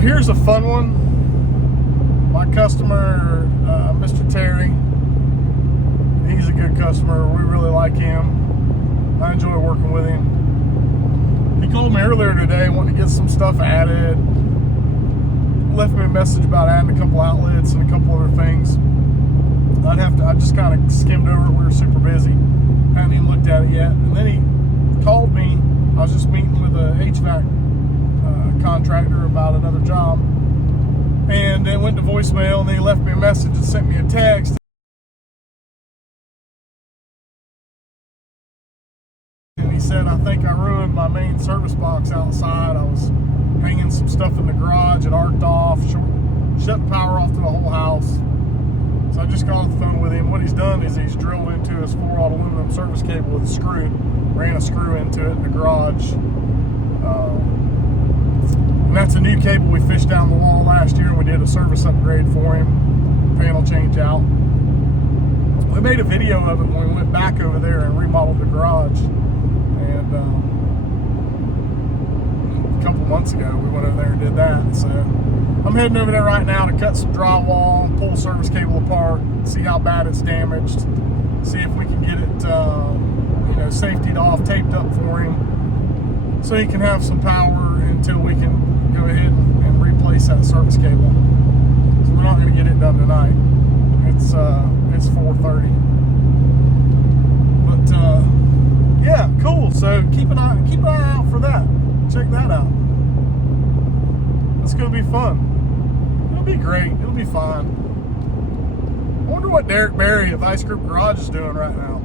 Well, here's a fun one. My customer, Mr. Terry, he's a good customer. We really like him. I enjoy working with him. He called me earlier today wanting to get some stuff added. Left me a message about adding a couple outlets and a couple other things. I just kind of skimmed over it. We were super busy. Hadn't even looked at it yet. And then he called me. I was just meeting with a HVAC contractor about another job. And it went to voicemail, and then he left me a message and sent me a text. And he said, I think I ruined my main service box outside. I was hanging some stuff in the garage. It arced off, shut the power off to the whole house. So I just got off the phone with him. What he's done is he's drilled into his 4-aught aluminum service cable with a screw, ran a screw into it in the garage. And that's a new cable we fished down the wall last year, and we did a service upgrade for him, panel change out. We made a video of it when we went back over there and remodeled the garage. And a couple months ago, we went over there and did that. So I'm heading over there right now to cut some drywall and pull the service cable apart, see how bad it's damaged, see if we can get it, safetied off, taped up for him, so he can have some power until we can go ahead and replace that service cable. So we're not going to get it done tonight. It's 4:30. But yeah, cool. So keep an eye out for that. Check that out. It's going to be fun. It'll be great. It'll be fun. I wonder what Derek Berry of Ice Group Garage is doing right now.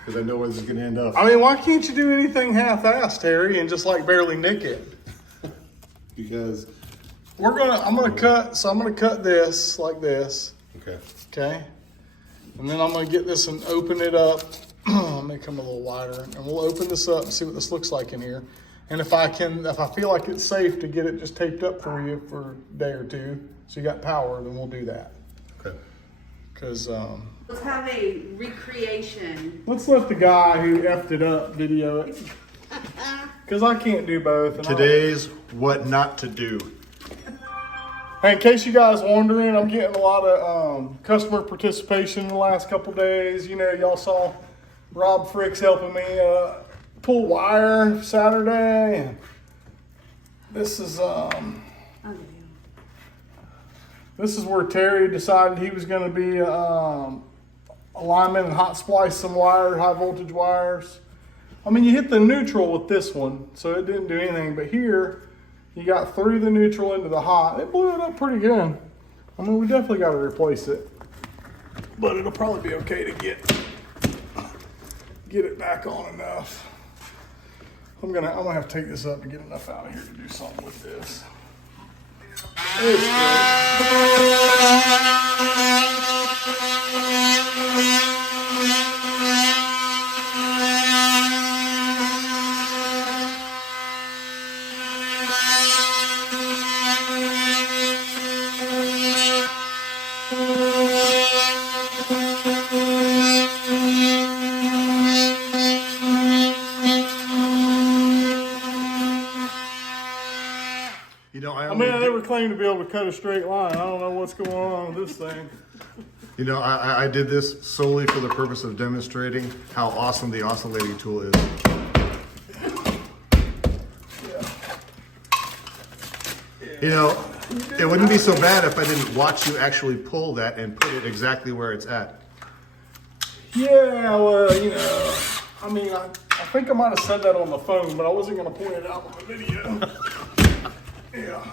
Because I know where this is going to end up. I mean, why can't you do anything half-assed, Terry, and just like barely nick it? Because I'm gonna cut this like this. okay. Okay. And then I'm gonna get this and open it up. I'll make them a little wider, and we'll open this up and see what this looks like in here. And if I feel like it's safe to get it just taped up for you for a day or two, so you got power, then we'll do that. Okay. Because Let's have a recreation. let's let the guy who effed it up video it. Because I can't do both. And Today's what not to do. Hey, in case you guys wondering, I'm getting a lot of customer participation in the last couple days. You know, y'all saw Rob Fricks helping me pull wire Saturday. And this is where Terry decided he was going to be alignment and hot splice some wire, high voltage wires. I mean, you hit the neutral with this one, so it didn't do anything. But here, you got through the neutral into the hot. It blew it up pretty good. I mean, we definitely got to replace it, but it'll probably be okay to get it back on enough. I'm gonna have to take this up to get enough out of here to do something with this. It's I never claimed to be able to cut a straight line. I don't know what's going on with this thing. You know, I did this solely for the purpose of demonstrating how awesome the oscillating tool is. Yeah. You know, it wouldn't be so bad if I didn't watch you actually pull that and put it exactly where it's at. Yeah, well, you know, I mean, I think I might have said that on the phone, but I wasn't going to point it out on the video. Yeah.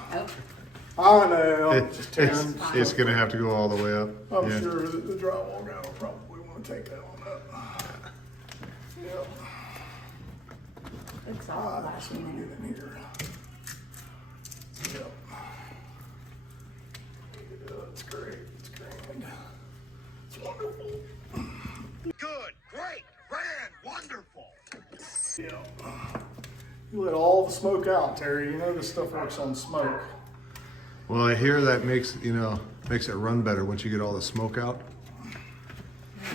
I know. It's going to have to go all the way up. I'm sure that the drywall guy will probably want to take that one up. Yep. It's all last Get minute. in here. Yep. It's great. It's grand. It's wonderful. Good, great, grand, wonderful. Yep. You let all the smoke out, Terry. You know this stuff works on smoke. Well, I hear that makes it run better once you get all the smoke out.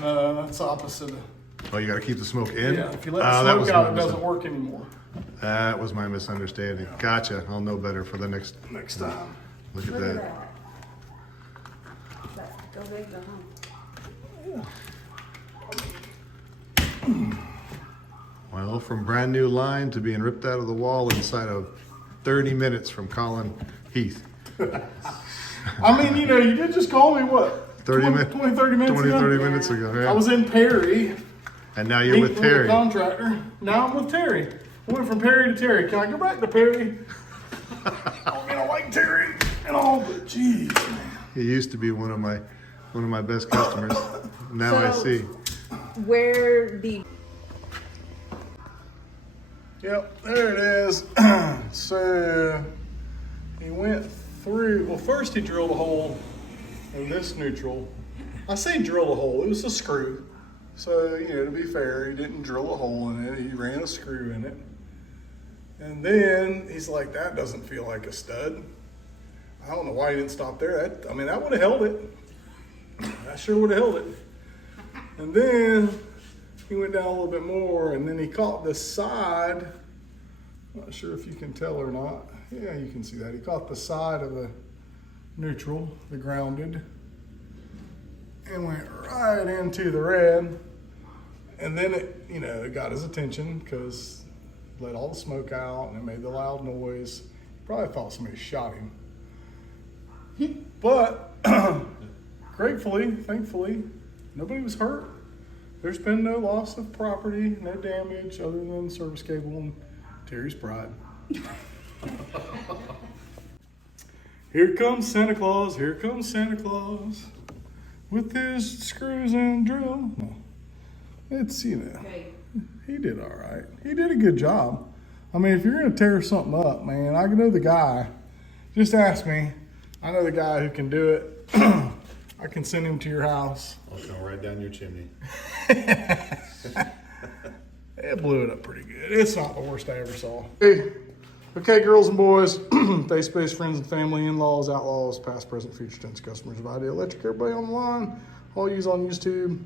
No, that's opposite. Oh, you got to keep the smoke in? Yeah, if you let the smoke out, it doesn't work anymore. That was my misunderstanding. Gotcha. I'll know better for the next time. Look at Look at that. that. Go big, go home. Well, from brand new line to being ripped out of the wall inside of 30 minutes from Colin Heath. I mean, you know, you did just call me, what? 30 minutes. 20, 30 minutes 20, ago? 30 minutes ago, yeah. I was in Perry. And now you're with meeting Terry. The contractor. Now I'm with Terry. I went from Perry to Terry. Can I go back to Perry? I mean, I like Terry and all, but geez, man. He used to be one of my best customers. Now I So- see. Where the Yep, there it is. So he went through, well, first he drilled a hole in this neutral. I say drill a hole, it was a screw. So, you know, to be fair, he didn't drill a hole in it, he ran a screw in it. And then he's like, that doesn't feel like a stud. I don't know why he didn't stop there. I mean, that would have held it. That sure would have held it. And then he went down a little bit more, and then he caught the side. Not sure if you can tell or not. Yeah, you can see that. He caught the side of the neutral, the grounded, and went right into the red. And then it, you know, it got his attention because it let all the smoke out and it made the loud noise. He probably thought somebody shot him. But gratefully, thankfully, nobody was hurt. There's been no loss of property, no damage other than service cable and Terry's pride. Here comes Santa Claus, here comes Santa Claus with his screws and drill. No, it's, you know, okay. he did all right. He did a good job. I mean, if you're gonna tear something up, man, I know the guy. Just ask me. I know the guy who can do it. I can send him to your house. I'll come right down your chimney. It blew it up pretty good. It's not the worst I ever saw. Okay, girls and boys, face space, friends and family, in-laws, outlaws, past, present, future tense customers of Idea Electric, everybody on the line, all yous on YouTube.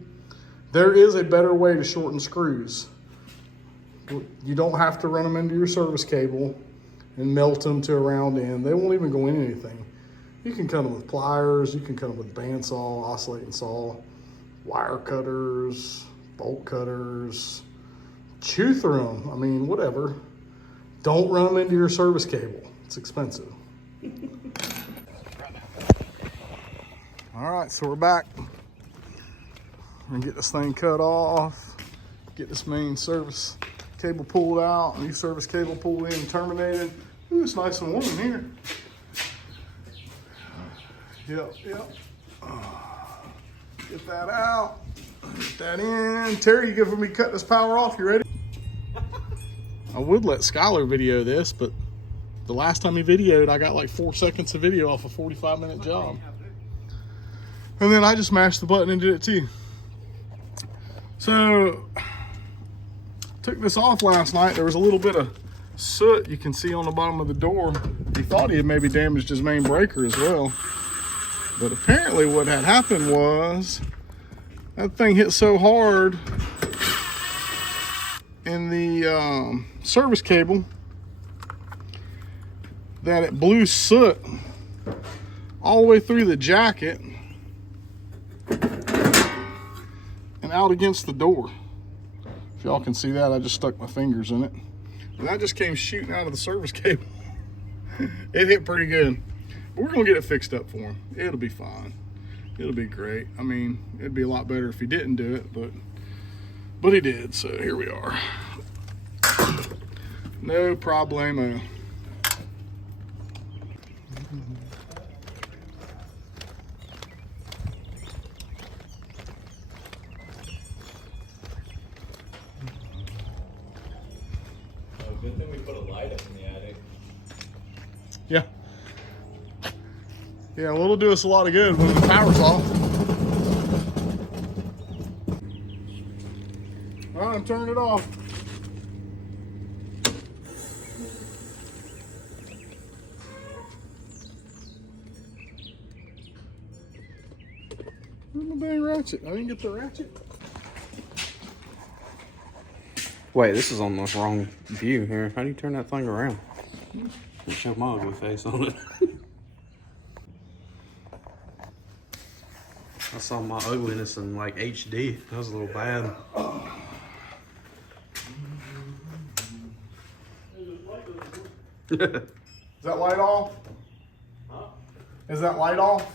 There is a better way to shorten screws. You don't have to run them into your service cable and melt them to a round end. They won't even go in anything. You can cut them with pliers, you can cut them with bandsaw, oscillating saw, wire cutters, bolt cutters, chew through them. I mean, whatever. Don't run them into your service cable. It's expensive. All right, so we're back. We're gonna get this thing cut off, get this main service cable pulled out, new service cable pulled in and terminated. Ooh, it's nice and warm in here. Yep. Get that out, get that in. Terry, you good for me to cut this power off? You ready? I would let Skylar video this, but the last time he videoed, I got like 4 seconds of video off a 45-minute job. And then I just mashed the button and did it too. So, took this off last night. There was a little bit of soot you can see on the bottom of the door. He thought he had maybe damaged his main breaker as well. But apparently what had happened was that thing hit so hard in the service cable that it blew soot all the way through the jacket and out against the door. If y'all can see that, I just stuck my fingers in it. And that just came shooting out of the service cable. It hit pretty good. But we're gonna get it fixed up for him. It'll be fine. It'll be great. I mean, it'd be a lot better if he didn't do it, but he did, so here we are. No problemo. Good thing we put a light up in the attic. Yeah. Yeah, well, it'll do us a lot of good when the power's off. All right, I'm turning it off. Where's my dang ratchet? I didn't get the ratchet. Wait, this is on the wrong view here. How do you turn that thing around? And show my ugly face on it. I saw my ugliness in like HD. That was a little bad. Is that light off? Huh? Is that light off?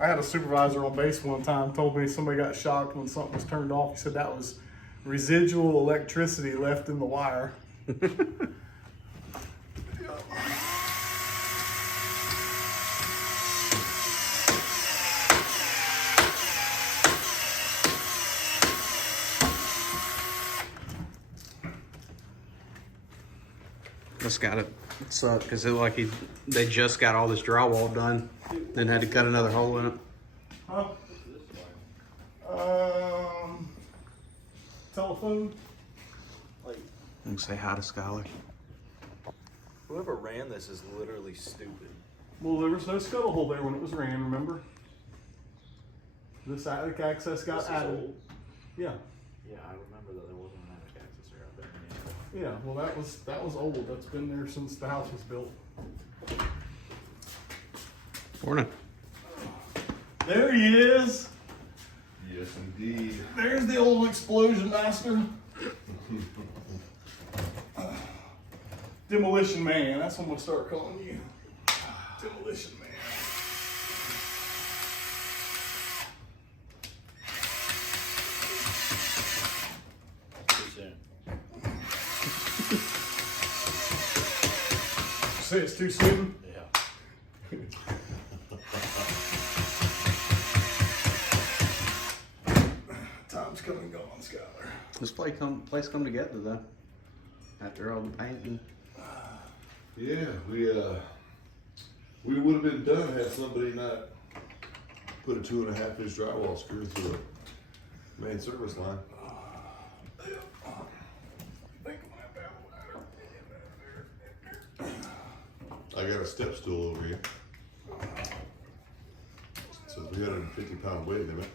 I had a supervisor on base one time told me somebody got shocked when something was turned off. He said that was residual electricity left in the wire. This got it sucked because it like they just got all this drywall done, then had to cut another hole in it. Huh? Telephone? Like, I'm gonna say hi to Skylar. whoever ran this is literally stupid. Well, there was no scuttle hole there when it was ran, remember? This attic access got This is added. old. Yeah. Yeah, I remember that there wasn't an attic access there out there. Yeah, well that was old. That's been there since the house was built. Morning. There he is. Yes, indeed. There's the old explosion master. Demolition man, that's what I'm gonna start calling you. Demolition man. Too soon. Say it's too soon. Yeah. Time's come and gone, Skylar. This place come together though. After all the painting. Yeah, we would have been done had somebody not put a 2.5 inch drywall screw through the main service line. I got a step stool over here. So 350-pound weight limit.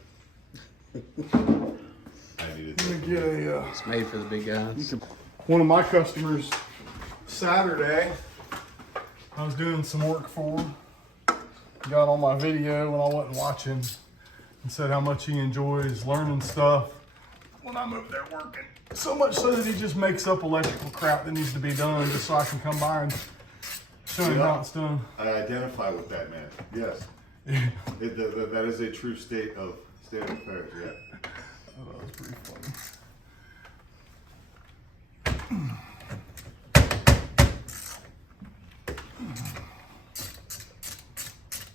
I needed Let that. me get a It's made for the big guys. one of my customers Saturday. I was doing some work for him. Got on my video when I wasn't watching and said how much he enjoys learning stuff when I'm over there working. So much so that he just makes up electrical crap that needs to be done just so I can come by and show him how it's done. I identify with that, man. Yes. That is a true state of affairs, yeah. Oh, that was pretty funny.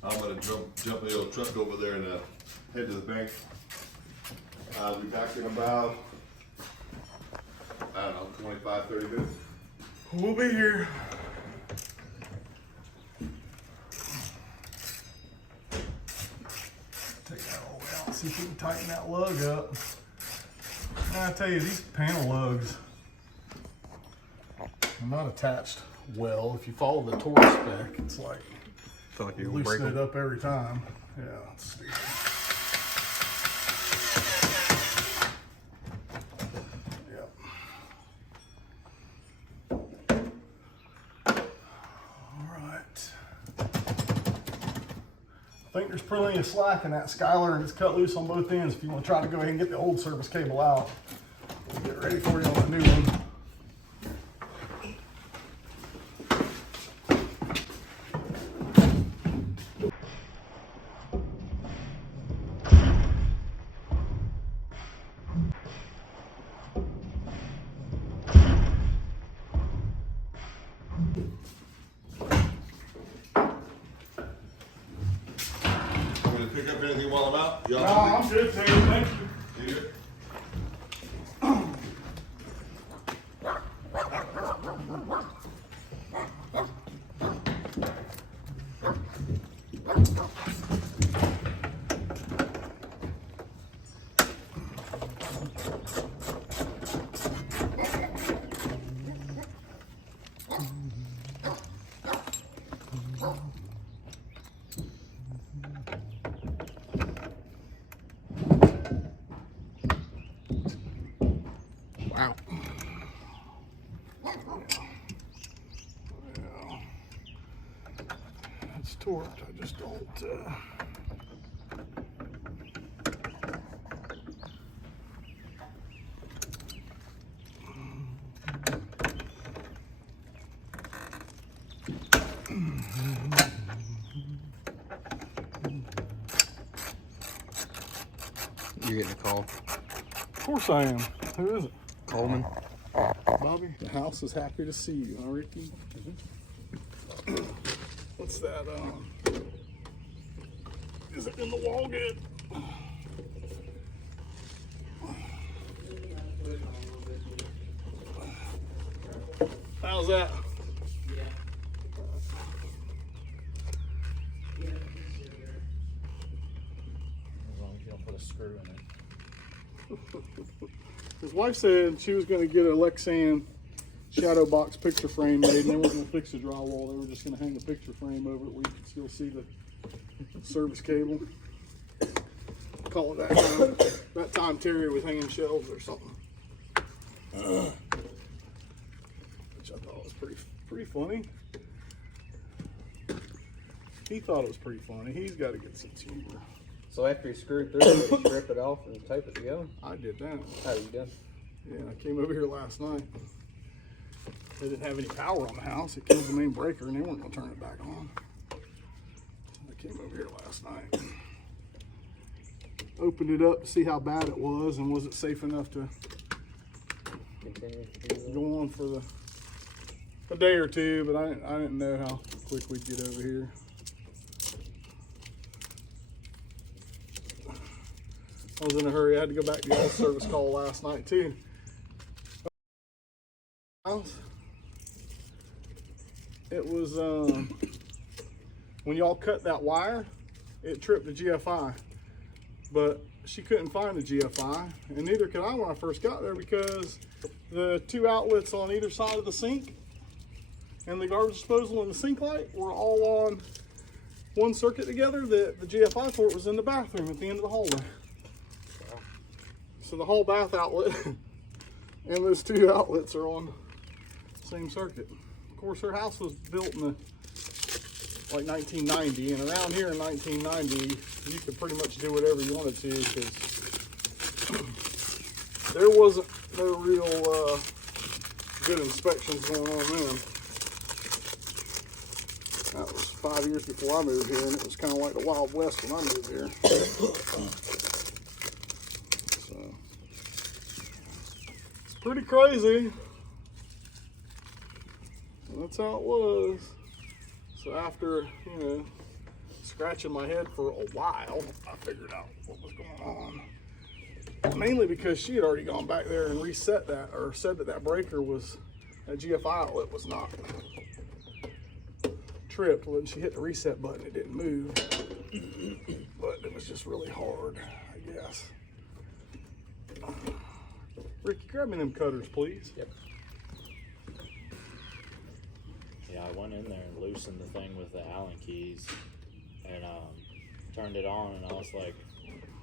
I'm gonna jump the old truck over there and head to the bank. I'll be back in about, I don't know, 25, 30 minutes. We'll be here. Take that all out, see if we can tighten that lug up. I tell you, these panel lugs are not attached well. If you follow the torque spec, it's like I feel like you you're gonna break loosen it them. up every time. Yeah, it's stupid. Yep. All right. I think there's plenty of slack in that Skylar, and it's cut loose on both ends. If you want to try to go ahead and get the old service cable out, we'll get ready for you on the new one. I'm gonna pick up anything while I'm out. Y'all No, I'm good, Terry. Thank you. You good? You're getting a call. Of course I am. Who is it? Coleman. Bobby, the house is happy to see you, huh, Ricky? What's that? Is it in the wall good? How's that? As long as you don't put a screw in it. His wife said she was going to get a Lexan shadow box picture frame made, and they weren't going to fix the drywall. They were just going to hang a picture frame over it where you could still see the service cable. Call it that time. That time Terry was hanging shelves or something. Which I thought was pretty funny. He thought it was pretty funny. He's got to get some humor. So after you screwed through it, you strip it off and tape it together? I did that. How you done? Yeah, I came over here last night. They didn't have any power on the house. It killed the main breaker and they weren't gonna turn it back on. I came over here last night. Opened it up to see how bad it was and was it safe enough to Continue. go on for a day or two, but I didn't know how quick we'd get over here. I was in a hurry. I had to go back to the old service call last night too. It was when y'all cut that wire, it tripped the GFI, but she couldn't find the GFI, and neither could I when I first got there because the two outlets on either side of the sink and the garbage disposal and the sink light were all on one circuit together. The GFI port was in the bathroom at the end of the hallway. So the whole bath outlet and those two outlets are on the same circuit. Of course, her house was built in like 1990, and around here in 1990, you could pretty much do whatever you wanted to because there wasn't no real good inspections going on then. That was 5 years before I moved here, and it was kind of like the Wild West when I moved here. Pretty crazy. And that's how it was. So after, scratching my head for a while, I figured out what was going on. Mainly because she had already gone back there and reset that, or said that that breaker was, that GFI outlet was not tripped. When she hit the reset button, it didn't move. But it was just really hard, I guess. Ricky, grab me them cutters, please. Yep. Yeah, I went in there and loosened the thing with the Allen keys and turned it on, and I was like,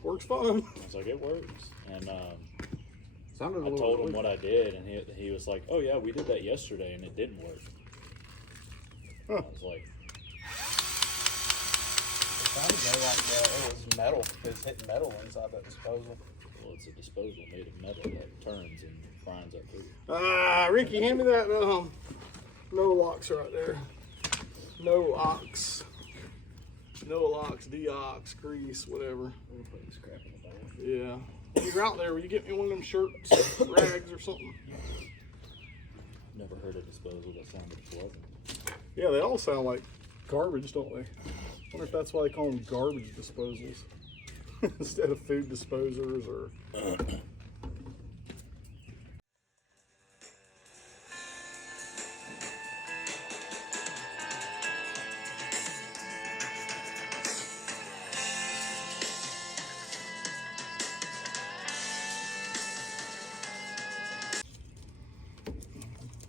Works fine. I was like, it works. And Sounded a I little told him weak. what I did, and he was like, oh yeah, we did that yesterday and it didn't work. Huh. I was like, It sounded like it was metal. It was hitting metal inside that disposal. well, it's a disposal made of metal that turns and grinds up through. Ricky, hand me that no locks right there. No locks. No locks, de-ox, grease, whatever. We'll put this crap in the bag. Yeah. When you're out there, will you get me one of them shirts, rags or something? Never heard a disposal that sounded pleasant. Yeah, they all sound like garbage, don't they? I wonder if that's why they call them garbage disposals instead of food disposers or...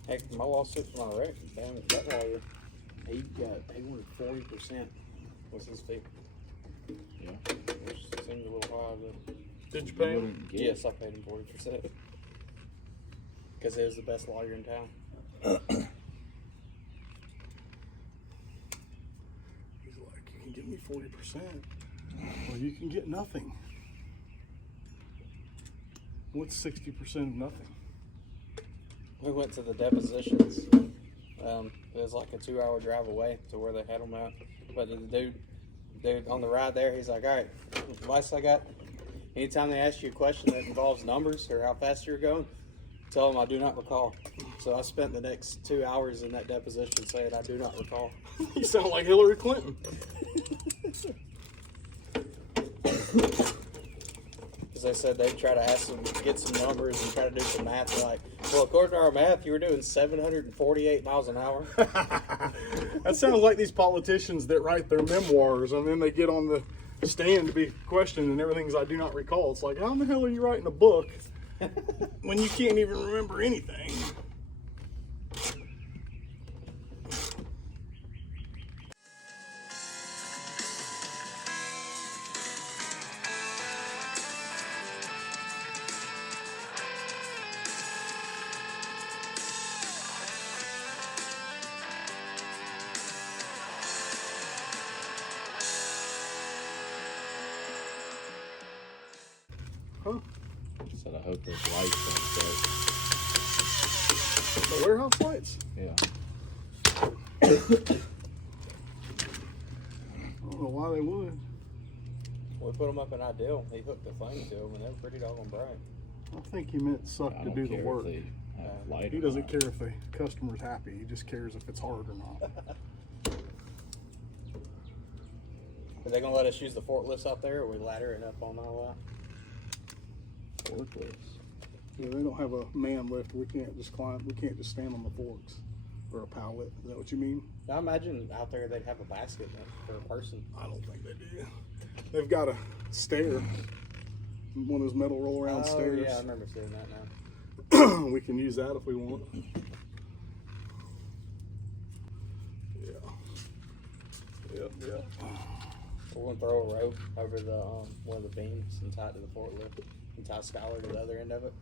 Heck, my lawsuit for my wreck, damn it, that lawyer, he wanted 40% was his fee. Yeah. Which seems a little high, but Did you pay him? yes, I paid him 40%. Because he was the best lawyer in town. He's like, you can give me 40%. Well, you can get nothing. What's 60% of nothing? We went to the depositions. It was like a 2-hour drive away to where they had them at. But the dude on the ride there, he's like, all right, advice I got, anytime they ask you a question that involves numbers or how fast you're going, tell them I do not recall. So I spent the next 2 hours in that deposition saying I do not recall. You sound like Hillary Clinton. Because they said they'd try to get some numbers and try to do some math. They're like, well, according to our math, you were doing 748 miles an hour. That sounds like these politicians that write their memoirs and then they get on the stand to be questioned and everything's I do not recall. It's like, how in the hell are you writing a book when you can't even remember anything? Huh? Said I hope those lights don't The warehouse lights? go. I don't know why they would. We put them up in Ideal. He hooked the thing to them, and they were pretty doggone bright. I think he meant suck I to don't do the care work. if they have light He or doesn't not. care if the customer's happy. He just cares if it's hard or not. Are they going to let us use the forklifts out there, or are we laddering up on all that? Forklifts. Yeah, they don't have a man lift. We can't just climb. We can't just stand on the forks or a pallet. Is that what you mean? I imagine out there they'd have a basket for a person. I don't think they do. They've got a stair, one of those metal roll around stairs. Yeah, I remember seeing that now. We can use that if we want. Yeah. Yep. We're going to throw a rope over the one of the beams and tie it to the forklift and tie Skylar to the other end of it.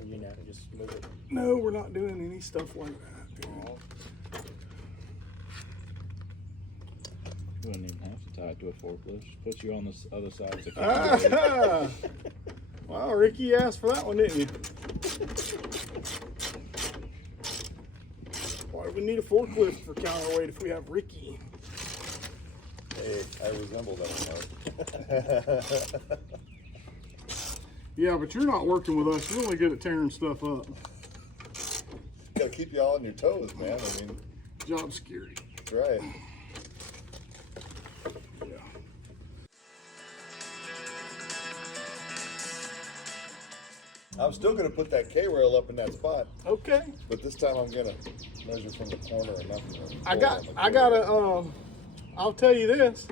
And, just move it. No, we're not doing any stuff like that, dude. You wouldn't even have to tie it to a forklift. Just put you on the other side of the Ah, counter. wow, Ricky, you asked for that one, didn't you? Why do we need a forklift for counterweight if we have Ricky? Hey, I resemble that one. Yeah, but you're not working with us. You're really good at tearing stuff up. Gotta keep you all on your toes, man. I mean, Job security. that's right. Yeah. I'm still gonna put that K-rail up in that spot, Okay. but this time I'm gonna measure from the corner and not from the I'll tell you this.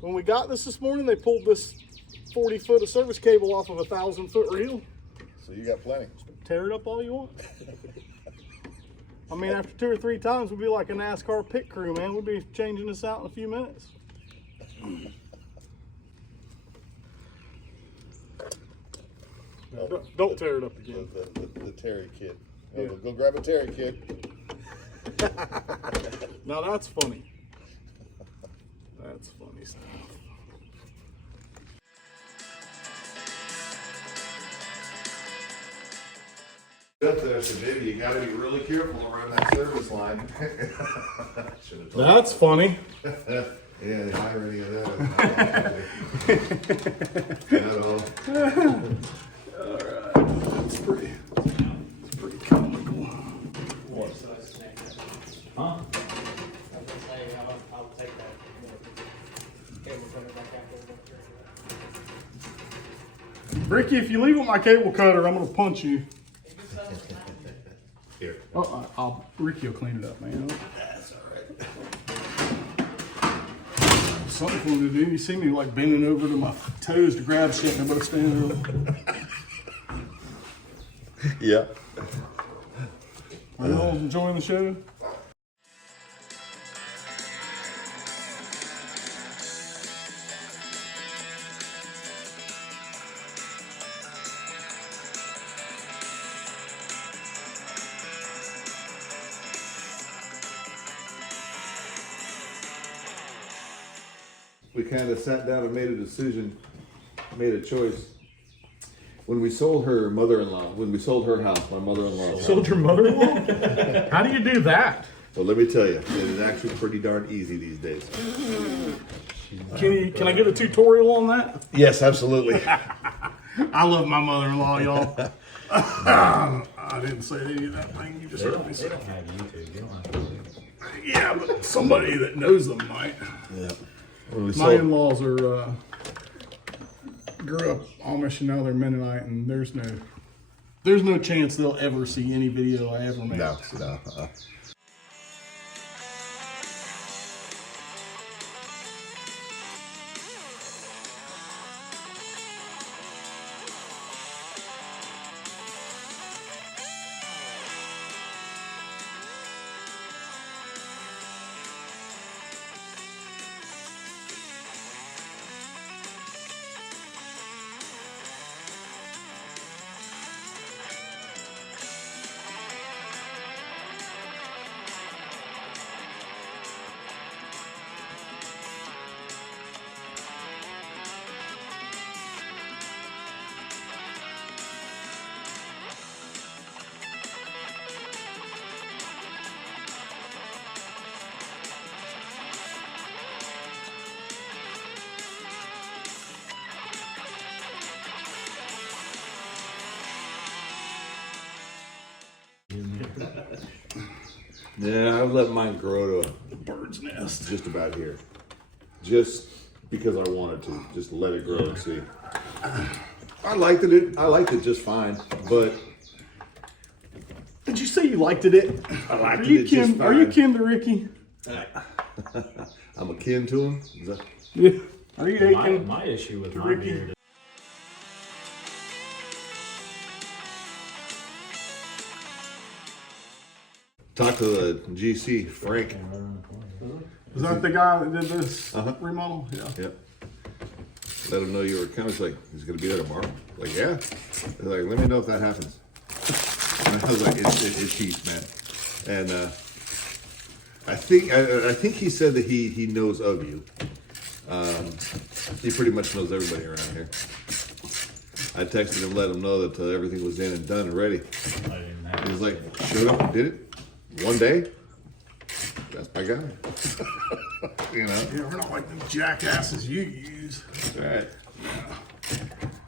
When we got this morning, they pulled this 40 foot of service cable off of a 1,000-foot reel. So you got plenty. Tear it up all you want. I mean, after 2 or 3 times, we'd be like a NASCAR pit crew, man. We'd be changing this out in a few minutes. No, don't tear it up again. The Terry kit. Yeah. Go grab a Terry kit. Now that's funny. That's funny stuff. Up there, so Davey, you gotta be really careful around that service line. Should've told That's funny. you. Yeah, the irony of that. Not all. Alright. That's pretty comical. Huh? I was going to say, I'll take that. Cable cutter back out there. Ricky, if you leave with my cable cutter, I'm gonna punch you. Here. Ricky will clean it up, man. That's alright. Something for him to do. You see me like bending over to my toes to grab shit, and everybody's standing there. Yeah. Are you all enjoying the show? we kind of sat down and made a decision, made a choice. When we sold her mother-in-law, when we sold her house, my mother-in-law. Sold your mother-in-law? How do you do that? Well, let me tell you, it is actually pretty darn easy these days. Can I get a tutorial on that? Yes, absolutely. I love my mother-in-law, y'all. I didn't say any of that thing you just heard me say. They don't have YouTube. You don't have to do it. Yeah, but somebody that knows them might. Yeah. When we My sold, in-laws are grew up Amish and now they're Mennonite, and there's no chance they'll ever see any video I ever made. no. Yeah, I've let mine grow to The bird's nest. just about here. Just because I wanted to. Just let it grow and see. I liked it just fine, but Did you say you liked it? I liked Are you it just kin? Are you fine. kin to Ricky? I'm akin to him. Is that, Yeah. Are you My, akin? my issue with my Ricky. beard talk to the GC, Frank. Is that the guy that did this Uh-huh. remodel? Yeah. Yep. Let him know you were coming. He's like, he's going to be there tomorrow. Like, yeah. He's like, let me know if that happens. And I was like, it's heat, man. And I think he said that he knows of you. He pretty much knows everybody around here. I texted him, let him know that everything was in and done and ready. I didn't have He was like, showed up and did it. One day. That's my guy. You know? Yeah, we're not like the jackasses you use. All right.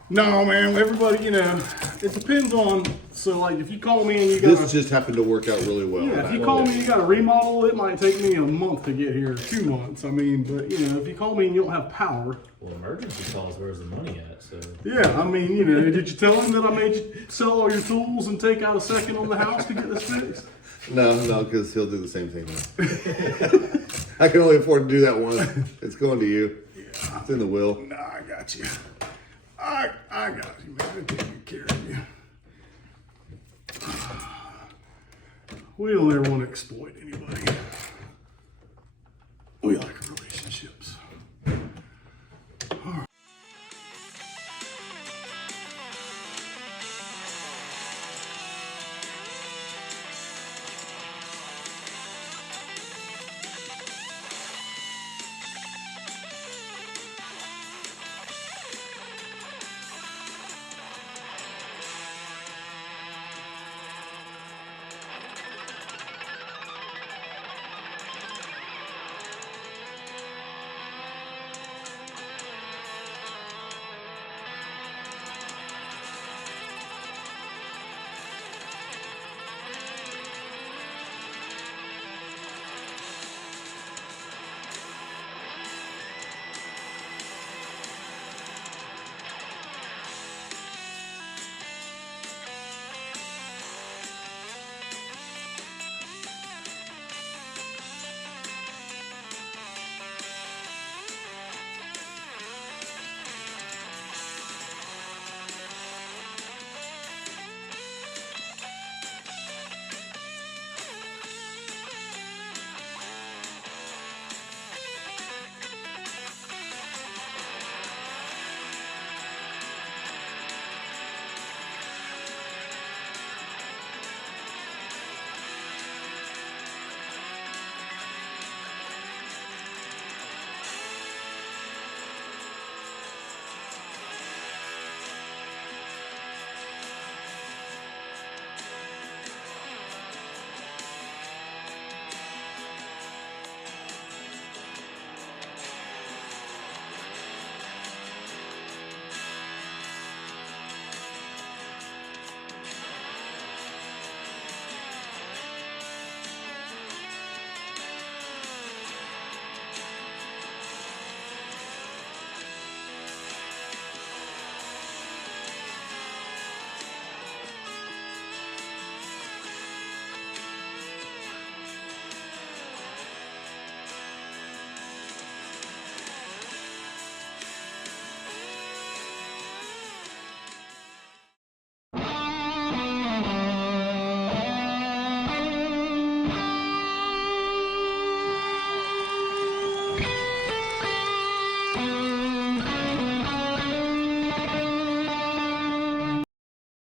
No, man. Everybody, it depends on. So, like, if you call me and you got This just happened to work out really well. yeah, if you call me, and you got to remodel. It might take me a month to get here, 2 months. I mean, but if you call me and you don't have power, Well, emergency calls, where's the money at? So yeah, I mean, did you tell him that I made you sell all your tools and take out a second on the house to get this fixed? No, because he'll do the same thing now. I can only afford to do that once. It's going to you. Yeah. It's in the will. Nah, I got you. I got you, man. I take good care of you. We don't ever want to exploit anybody.